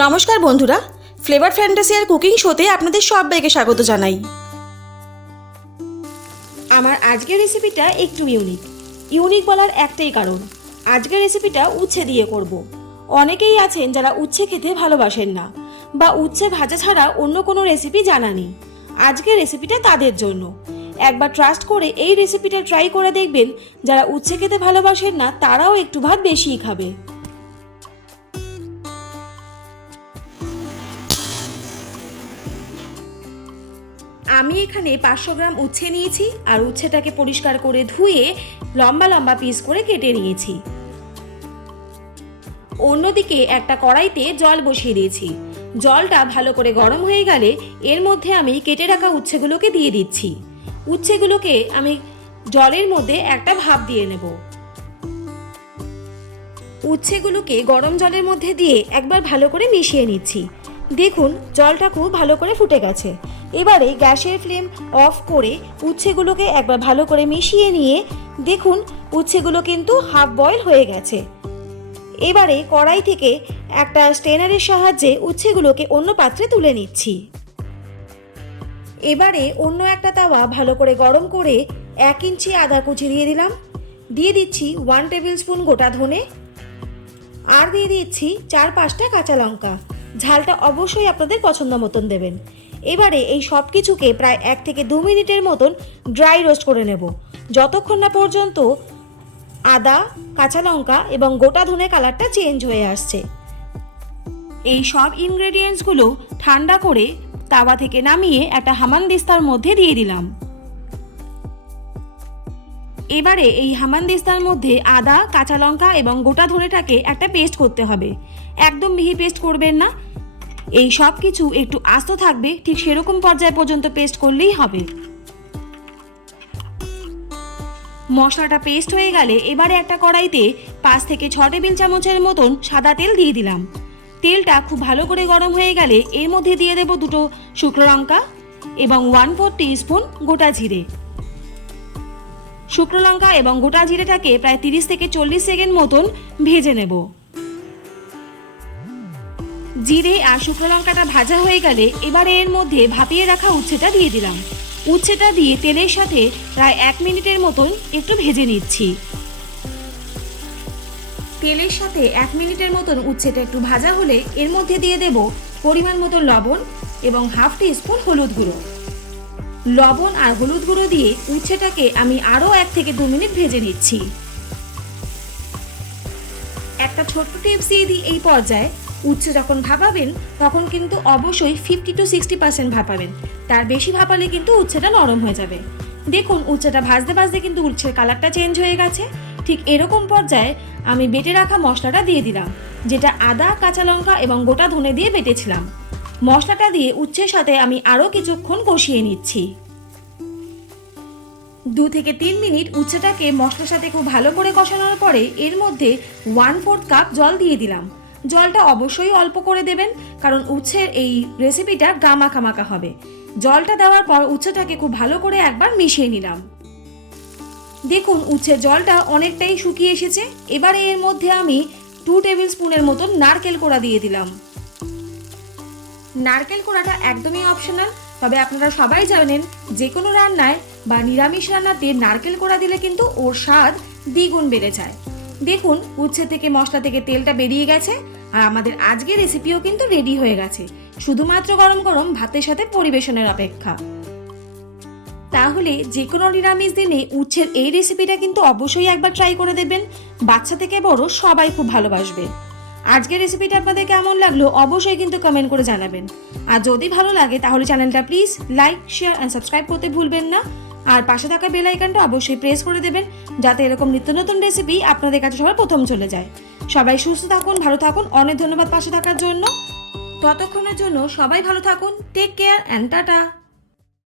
নমস্কার বন্ধুরা, flavour ফ্যান্টাসিয়ার cooking শোতে আপনাদের সবাইকে স্বাগত জানাই। আমার আজকের রেসিপিটা একটু ইউনিক বলার একটাই কারণ, আজকের রেসিপিটা উচ্ছে দিয়ে করব। অনেকেই আছেন যারা উচ্ছে খেতে ভালোবাসেন না বা উচ্ছে ভাজা ছাড়া অন্য কোনো রেসিপি জানা নেই। আজকের রেসিপিটা তাদের জন্য। একবার ট্রাস্ট করে এই রেসিপিটা ট্রাই করে দেখবেন, যারা উচ্ছে খেতে ভালোবাসেন না তারাও একটু ভাত বেশিই খাবে। আমি এখানে 500 গ্রাম উচ্ছে নিয়েছি আর উচ্ছেটাকে পরিষ্কার করে ধুয়ে লম্বা লম্বা পিস করে কেটে নিয়েছি। অন্যদিকে একটা কড়াইতে জল বসিয়ে দিয়েছি। জলটা ভালো করে গরম হয়ে গেলে এর মধ্যে আমি কেটে রাখা উচ্ছেগুলোকে দিয়ে দিচ্ছি। উচ্ছেগুলোকে আমি জলের মধ্যে একটা ভাপ দিয়ে নেব। উচ্ছেগুলোকে গরম জলের মধ্যে দিয়ে একবার ভালো করে মিশিয়ে নিচ্ছি। দেখুন জলটা খুব ভালো করে ফুটে গেছে। এবারে গ্যাসের ফ্লেম অফ করে উচ্ছেগুলোকে একবার ভালো করে মিশিয়ে নিয়ে দেখুন উচ্ছেগুলো কিন্তু হাফ বয়েল হয়ে গেছে। এবারে কড়াই থেকে একটা স্ট্রেনারের সাহায্যে উচ্ছেগুলোকে অন্য পাত্রে তুলে নিচ্ছি। এবারে অন্য একটা তাওয়া ভালো করে গরম করে 1 ইঞ্চি আদা কুচি দিয়ে দিলাম। দিয়ে দিচ্ছি 1 টেবিল স্পুন গোটা ধনে আর দিয়ে দিচ্ছি 4-5টা কাঁচা লঙ্কা। ঝালটা অবশ্যই আপনাদের পছন্দ মতন দেবেন। এবারে এই সব কিছুকে প্রায় 1 থেকে 2 মিনিটের মতন ড্রাই রোস্ট করে নেব, যতক্ষণ না পর্যন্ত আদা, কাঁচা লঙ্কা এবং গোটা ধনে কালারটা চেঞ্জ হয়ে আসছে। এই সব ইনগ্রেডিয়েন্টসগুলো ঠান্ডা করে তাওয়া থেকে নামিয়ে একটা হামানদিস্তার মধ্যে দিয়ে দিলাম। এবারে এই হামানদিস্তার মধ্যে আদা, কাঁচা লঙ্কা এবং গোটা ধনেটাকে একটা পেস্ট করতে হবে। একদম মিহি পেস্ট করবেন না, এই সব কিছু একটু আস্ত থাকবে, ঠিক সেরকম পর্যায় পর্যন্ত পেস্ট করলেই হবে। মশলাটা পেস্ট হয়ে গেলে এবারে একটা কড়াইতে 5 থেকে 6 টেবিল চামচের মতন সাদা তেল দিয়ে দিলাম। তেলটা খুব ভালো করে গরম হয়ে গেলে এর মধ্যে দিয়ে দেব 2টো শুকনো লঙ্কা এবং 1/4 টিস্পুন গোটা জিরে। শুকনো লঙ্কা এবং গোটা জিরেটাকে প্রায় 30 থেকে 40 সেকেন্ড মতন ভেজে নেব। জিরে আর শুকনো লঙ্কাটা ভাজা হয়ে গেলে এবারে এর মধ্যে ভাপিয়ে রাখা উচ্ছেটা দিয়ে দিলাম। উচ্ছেটা দিয়ে তেলের সাথে প্রায় 1 মিনিটের মতন একটু ভেজে নিচ্ছি। তেলের সাথে 1 মিনিটের মতন উচ্ছেটা একটু ভাজা হলে এর মধ্যে দিয়ে দেব পরিমাণ মতো লবণ এবং 1/2 টিস্পুন হলুদ গুঁড়ো। লবণ আর হলুদ গুঁড়ো দিয়ে উচ্ছেটাকে আমি আরও 1 থেকে 2 মিনিট ভেজে নিচ্ছি। একটা ছোট্ট টিপস দিয়ে দিই, এই পর্যায়ে উচ্ছে যখন ভাপাবেন তখন কিন্তু অবশ্যই 50 to 60% ভাপাবেন, তার বেশি ভাপালে কিন্তু উচ্ছেটা নরম হয়ে যাবে। দেখুন উচ্ছেটা ভাজতে ভাজতে কিন্তু উচ্ছের কালারটা চেঞ্জ হয়ে গেছে। ঠিক এরকম পর্যায়ে আমি বেটে রাখা মশলাটা দিয়ে দিলাম, যেটা আদা, কাঁচা লঙ্কা এবং গোটা ধনে দিয়ে বেটেছিলাম। মশলাটা দিয়ে উচ্ছের সাথে আমি আরও কিছুক্ষণ কষিয়ে নিচ্ছি। 2 থেকে 3 মিনিট উচ্ছেটাকে মশলার সাথে খুব ভালো করে কষানোর পরে এর মধ্যে 1/4 কাপ জল দিয়ে দিলাম। জলটা অবশ্যই অল্প করে দেবেন, কারণ উচ্ছের এই রেসিপিটা গা মাখা মাখা হবে। জলটা দেওয়ার পর উচ্ছেটাকে খুব ভালো করে একবার মিশিয়ে নিলাম। দেখুন উচ্ছের জলটা অনেকটাই শুকিয়ে এসেছে। এবারে এর মধ্যে আমি 2 টেবিল স্পুনের মতন নারকেল কোড়া দিয়ে দিলাম। নারকেল কোড়াটা একদমই অপশনাল, তবে আপনারা সবাই জানেন যে কোনো রান্নায় বা নিরামিষ রান্নাতে নারকেল কোড়া দিলে কিন্তু ওর স্বাদ দ্বিগুণ বেড়ে যায়। দেখুন উচ্ছে থেকে মশলা থেকে তেলটা বেরিয়ে গেছে আর আমাদের আজকের রেসিপিও কিন্তু রেডি হয়ে গেছে, শুধুমাত্র গরম গরম ভাতের সাথে পরিবেশনের অপেক্ষা। তাহলে যে কোনো নিরামিষ দিনে উচ্ছের এই রেসিপিটা কিন্তু অবশ্যই একবার ট্রাই করে দেবেন। বাচ্চা থেকে বড় সবাই খুব ভালোবাসবে। আজকের রেসিপিটা আপনাদের কেমন লাগলো অবশ্যই কিন্তু কমেন্ট করে জানাবেন। আর যদি ভালো লাগে তাহলে চ্যানেলটা please like, share and subscribe করতে ভুলবেন না। আর পাশে থাকা বেল আইকনটা অবশ্যই প্রেস করে দেবেন, যাতে এরকম নিত্য নতুন রেসিপি আপনাদের কাছে সবার প্রথম চলে যায়। সবাই সুস্থ থাকুন, ভালো থাকুন। অনেক ধন্যবাদ পাশে থাকার জন্য। ততক্ষণের জন্য সবাই ভালো থাকুন। Take care and tata.